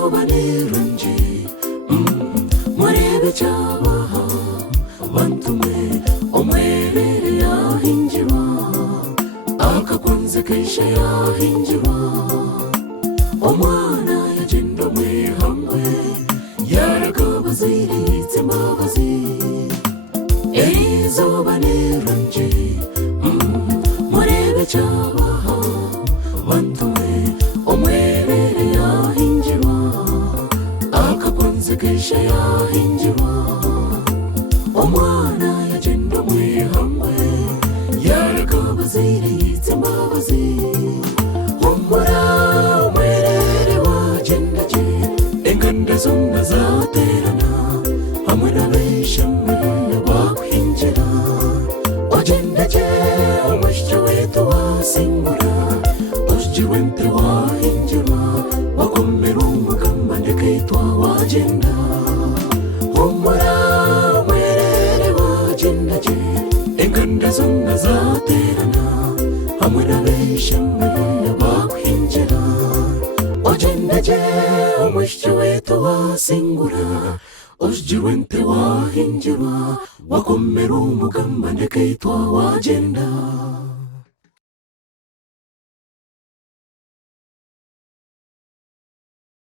izuba nirungi murebe cyabaha bantume omwerere yahinjirwa akakwanze kaisha yahinjirwa omwana yagenda hamwe yaragabaziriyitse mbabazi izuba nirungi murebe cyabaha bantume omwerere yahinjirwa akakwanze kaisha yahinjirwa omwana yagenda hamwe yaragabaziriyitse mbabazi humura omwerere wagenda je enganda zonna zaterana hamwe n'abeshamwe bakwinjira wagenda je omushyo wetu wasingura usjirwe nte wahinjirwa wakomera umugamba ndeketwa wagenda humura omwerere wagenda je enganda zonna zaterana hamwe n'abeshamwe bakwinjira wagenda je omushyo wetu wasingura usjirwe nte wahinjirwa wakomera umugamba ndeketwa wagenda